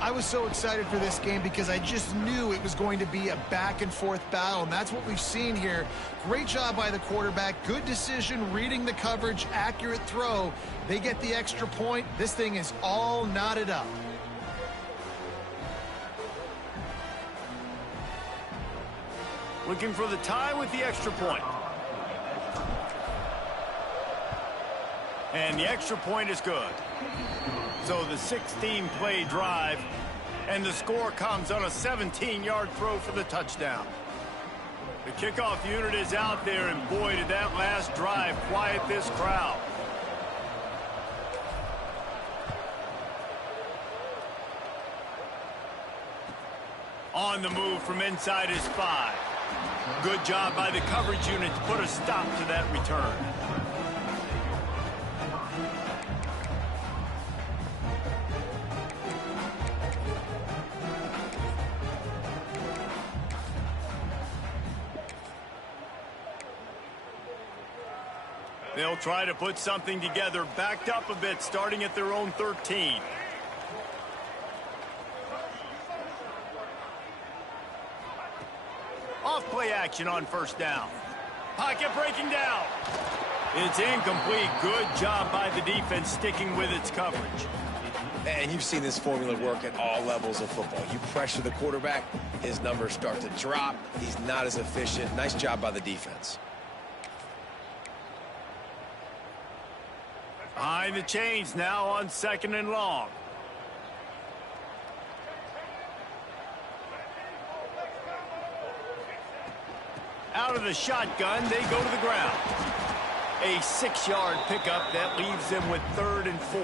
I was so excited for this game because I just knew it was going to be a back-and-forth battle, and that's what we've seen here. Great job by the quarterback. Good decision, reading the coverage, accurate throw. They get the extra point. This thing is all knotted up. Looking for the tie with the extra point. And the extra point is good. So the 16-play drive, and the score comes on a 17-yard throw for the touchdown. The kickoff unit is out there, and boy, did that last drive quiet this crowd. On the move from inside his 5. Good job by the coverage unit to put a stop to that return. They'll try to put something together, backed up a bit, starting at their own 13. Off play action on first down. Pocket breaking down. It's incomplete. Good job by the defense sticking with its coverage. And you've seen this formula work at all levels of football. You pressure the quarterback, his numbers start to drop. He's not as efficient. Nice job by the defense. Behind the chains now on 2nd and long. Out of the shotgun, they go to the ground. A 6-yard pickup that leaves them with 3rd and 4.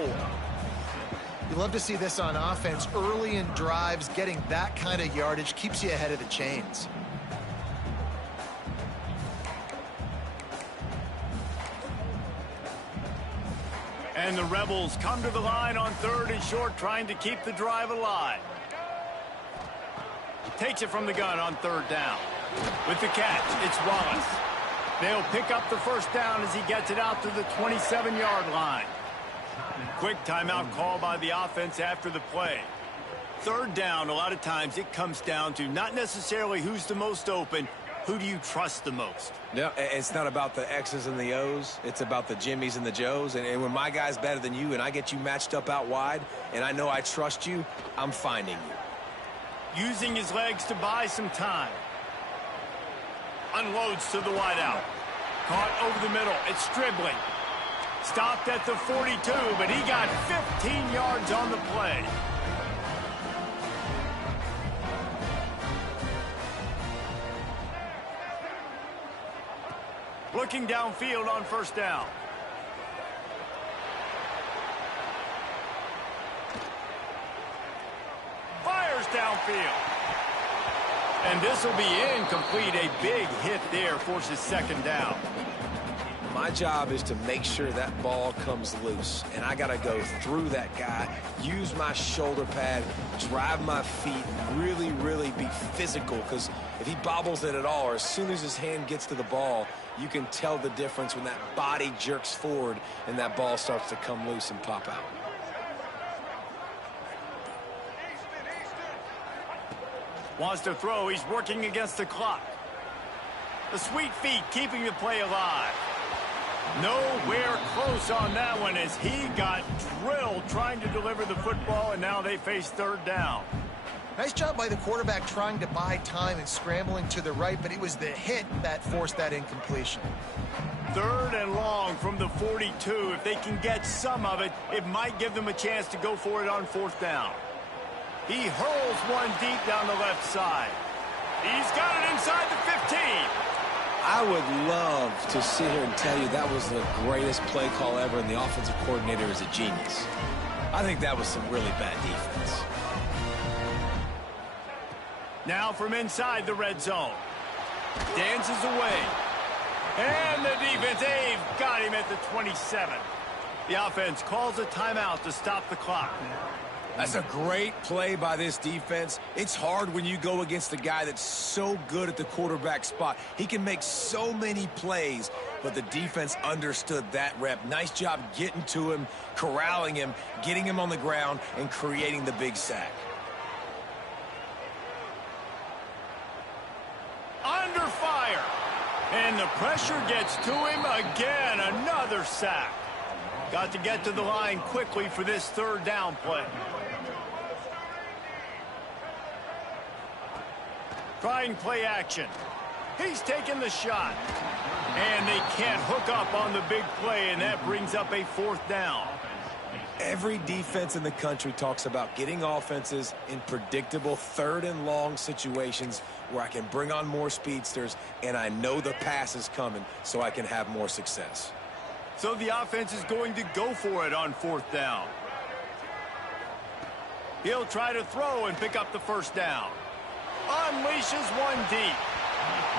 You love to see this on offense. Early in drives, getting that kind of yardage keeps you ahead of the chains. And the Rebels come to the line on 3rd and short, trying to keep the drive alive. Takes it from the gun on 3rd down. With the catch, it's Wallace. They'll pick up the first down as he gets it out to the 27-yard line. Quick timeout call by the offense after the play. 3rd down, a lot of times it comes down to not necessarily who's the most open, who do you trust the most? No, it's not about the X's and the O's. It's about the Jimmies and the Joes. And when my guy's better than you and I get you matched up out wide and I know I trust you, I'm finding you. Using his legs to buy some time. Unloads to the wideout. Caught over the middle. It's Stribling. Stopped at the 42, but he got 15 yards on the play. Looking downfield on 1st down. Fires downfield. And this will be incomplete. A big hit there forces 2nd down. My job is to make sure that ball comes loose. And I got to go through that guy, use my shoulder pad, drive my feet, really, really be physical. Because if he bobbles it at all, or as soon as his hand gets to the ball, you can tell the difference when that body jerks forward and that ball starts to come loose and pop out. Wants to throw. He's working against the clock. The sweet feet keeping the play alive. Nowhere close on that one as he got drilled trying to deliver the football, and now they face 3rd down. Nice job by the quarterback trying to buy time and scrambling to the right, but it was the hit that forced that incompletion. 3rd and long from the 42. If they can get some of it, it might give them a chance to go for it on 4th down. He hurls one deep down the left side. He's got it inside the 15. I would love to sit here and tell you that was the greatest play call ever and the offensive coordinator is a genius. I think that was some really bad defense. Now from inside the red zone. Dances away. And the defense, they've got him at the 27. The offense calls a timeout to stop the clock. That's a great play by this defense. It's hard when you go against a guy that's so good at the quarterback spot. He can make so many plays, but the defense understood that rep. Nice job getting to him, corralling him, getting him on the ground, and creating the big sack. Under fire. And the pressure gets to him again. Another sack. Got to get to the line quickly for this 3rd down play. Trying play action. He's taking the shot. And they can't hook up on the big play, and that brings up a 4th down. Every defense in the country talks about getting offenses in predictable 3rd and long situations where I can bring on more speedsters and I know the pass is coming so I can have more success. So the offense is going to go for it on 4th down. He'll try to throw and pick up the 1st down. Unleashes one deep.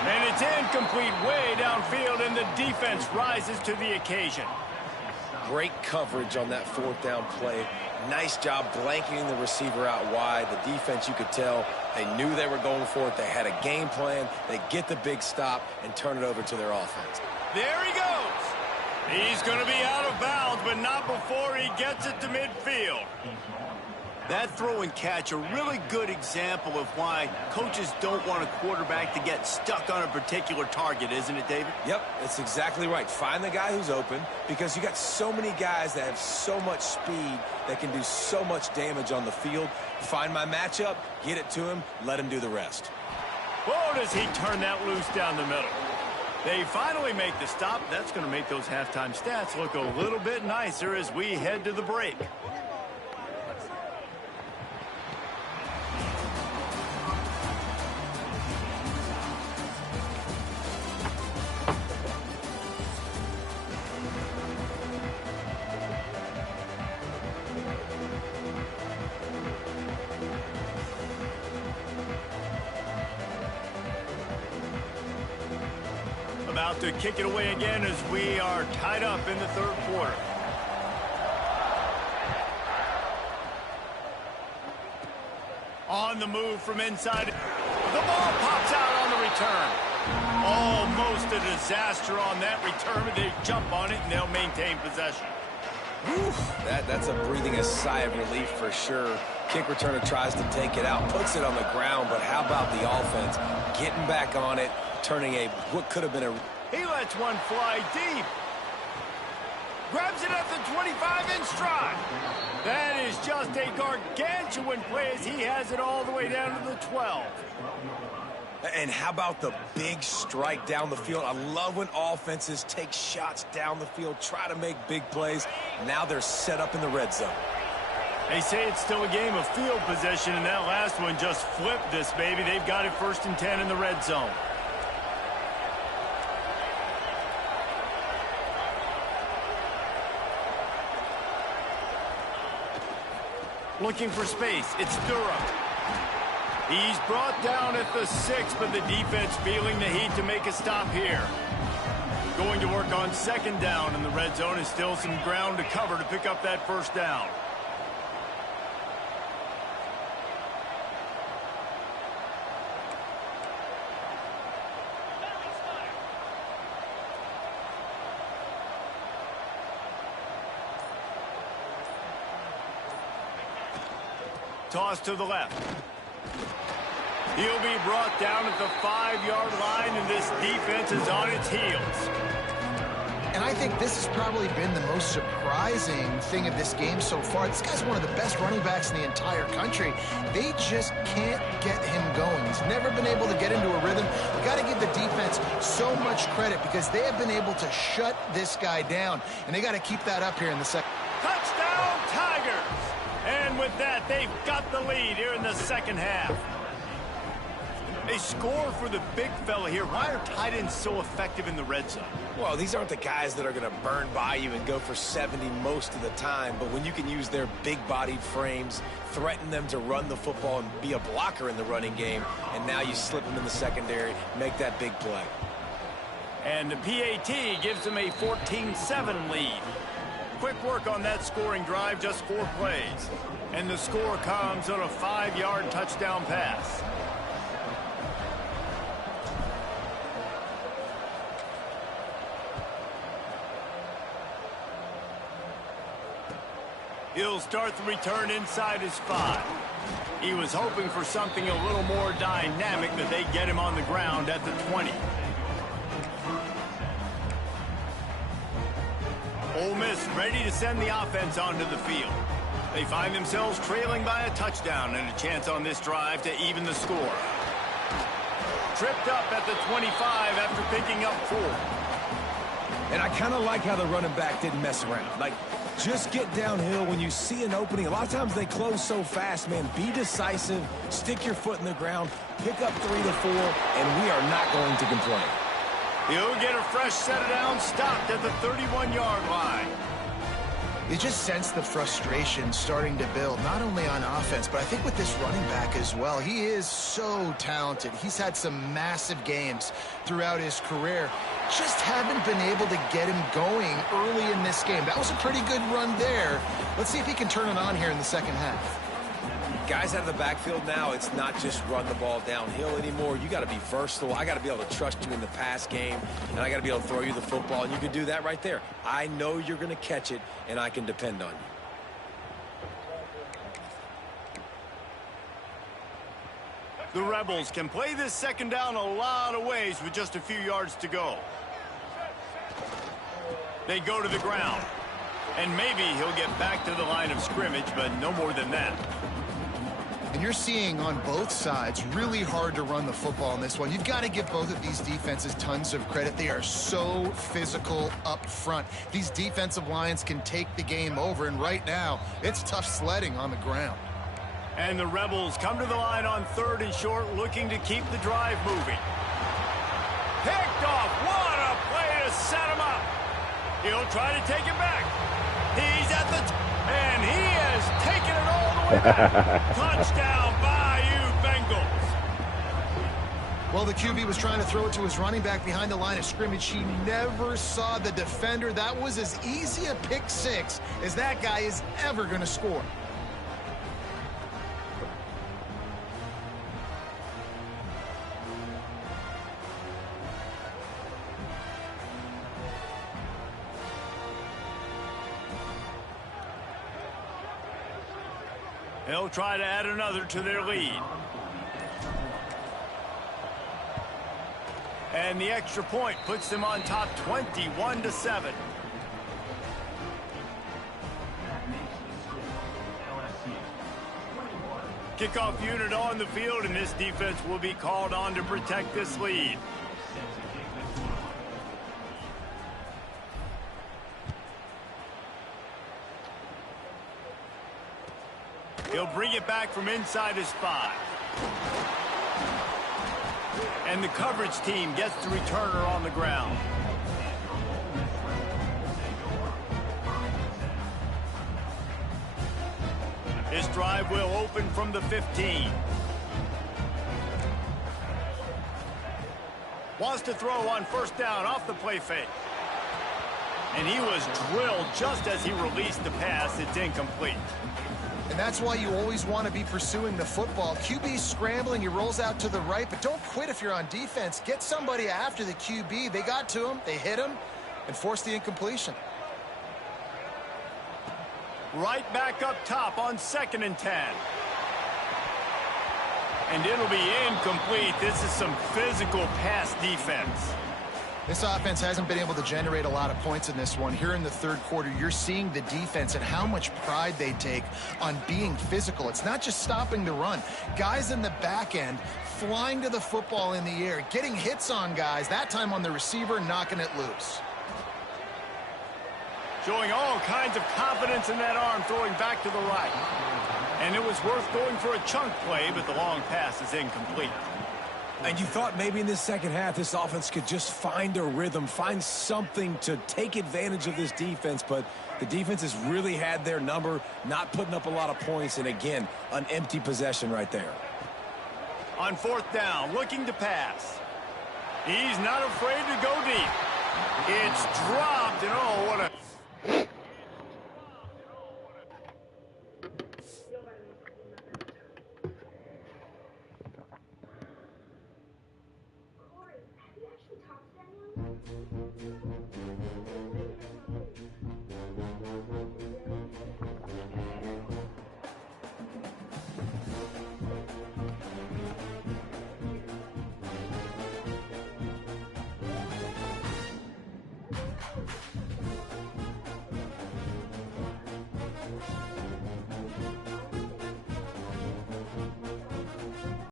And it's incomplete way downfield, and the defense rises to the occasion. Great coverage on that 4th down play. Nice job blanketing the receiver out wide. The defense, you could tell, they knew they were going for it. They had a game plan. They get the big stop and turn it over to their offense. There he goes. He's going to be out of bounds, but not before he gets it to midfield. That throw and catch, a really good example of why coaches don't want a quarterback to get stuck on a particular target, isn't it, David? Yep, that's exactly right. Find the guy who's open because you got so many guys that have so much speed that can do so much damage on the field. Find my matchup, get it to him, let him do the rest. Whoa, does he turn that loose down the middle. They finally make the stop. That's going to make those halftime stats look a little bit nicer as we head to the break. About to kick it away again as we are tied up in the 3rd quarter. On the move from inside. The ball pops out on the return. Almost a disaster on that return, but they jump on it and they'll maintain possession. Whew, that's a breathing a sigh of relief for sure. Kick returner tries to take it out, puts it on the ground, but how about the offense getting back on it, turning what could have been a... He lets one fly deep. Grabs it at the 25-inch stride. That is just a gargantuan play as he has it all the way down to the 12. And how about the big strike down the field? I love when offenses take shots down the field, try to make big plays. Now they're set up in the red zone. They say it's still a game of field possession, and that last one just flipped this baby. They've got it 1st and 10 in the red zone. Looking for space. It's Durham. He's brought down at the 6, but the defense feeling the heat to make a stop here. Going to work on 2nd down in the red zone, and still some ground to cover to pick up that 1st down. Toss to the left. He'll be brought down at the 5-yard line, and this defense is on its heels. And I think this has probably been the most surprising thing of this game so far. This guy's one of the best running backs in the entire country. They just can't get him going. He's never been able to get into a rhythm. You got to give the defense so much credit because they have been able to shut this guy down, and they got to keep that up here in the second. Touchdown, Tigers! And with that, they've got the lead here in the 2nd half. They score for the big fella here. Why are tight ends so effective in the red zone? Well, these aren't the guys that are going to burn by you and go for 70 most of the time, but when you can use their big-bodied frames, threaten them to run the football and be a blocker in the running game, and now you slip them in the secondary, make that big play. And the PAT gives them a 14-7 lead. Quick work on that scoring drive, just 4 plays. And the score comes on a 5-yard touchdown pass. He'll start the return inside his 5. He was hoping for something a little more dynamic, but they get him on the ground at the 20. Ole Miss ready to send the offense onto the field. They find themselves trailing by a touchdown and a chance on this drive to even the score. Tripped up at the 25 after picking up 4. And I kind of like how the running back didn't mess around. Like, just get downhill when you see an opening. A lot of times they close so fast, man. Be decisive, stick your foot in the ground, pick up 3 to 4, and we are not going to complain. He'll get a fresh set down, stopped at the 31-yard line. You just sense the frustration starting to build, not only on offense, but I think with this running back as well. He is so talented. He's had some massive games throughout his career. Just haven't been able to get him going early in this game. That was a pretty good run there. Let's see if he can turn it on here in the 2nd half. Guys out of the backfield now, it's not just run the ball downhill anymore. You got to be versatile. I got to be able to trust you in the pass game, and I got to be able to throw you the football, and you can do that right there. I know you're going to catch it, and I can depend on you. The Rebels can play this 2nd down a lot of ways with just a few yards to go. They go to the ground, and maybe he'll get back to the line of scrimmage, but no more than that. And you're seeing on both sides really hard to run the football in this one. You've got to give both of these defenses tons of credit. They are so physical up front. These defensive lines can take the game over, and right now it's tough sledding on the ground. And the Rebels come to the line on 3rd and short, looking to keep the drive moving. Picked off. What a play to set him up. He'll try to take it back. He's at the and he has taken it all the way back. Touchdown, Bayou Bengals. Well, the QB was trying to throw it to his running back behind the line of scrimmage. He never saw the defender. That was as easy a pick 6 as that guy is ever going to score. They'll try to add another to their lead. And the extra point puts them on top 21-7. Kickoff unit on the field, and this defense will be called on to protect this lead. He'll bring it back from inside his 5. And the coverage team gets the returner on the ground. This drive will open from the 15. Wants to throw on first down off the play fake. And he was drilled just as he released the pass. It's incomplete. And that's why you always want to be pursuing the football. QB's scrambling, he rolls out to the right, but don't quit if you're on defense. Get somebody after the QB. They got to him, they hit him, and forced the incompletion. Right back up top on 2nd and 10. And it'll be incomplete. This is some physical pass defense. This offense hasn't been able to generate a lot of points in this one. Here in the third quarter, you're seeing the defense and how much pride they take on being physical. It's not just stopping the run. Guys in the back end flying to the football in the air, getting hits on guys, that time on the receiver, knocking it loose. Showing all kinds of confidence in that arm, throwing back to the right. And it was worth going for a chunk play, but the long pass is incomplete. And you thought maybe in this second half this offense could just find a rhythm, find something to take advantage of this defense, but the defense has really had their number, not putting up a lot of points, and again, an empty possession right there. On 4th down, looking to pass. He's not afraid to go deep. It's dropped, and oh, what a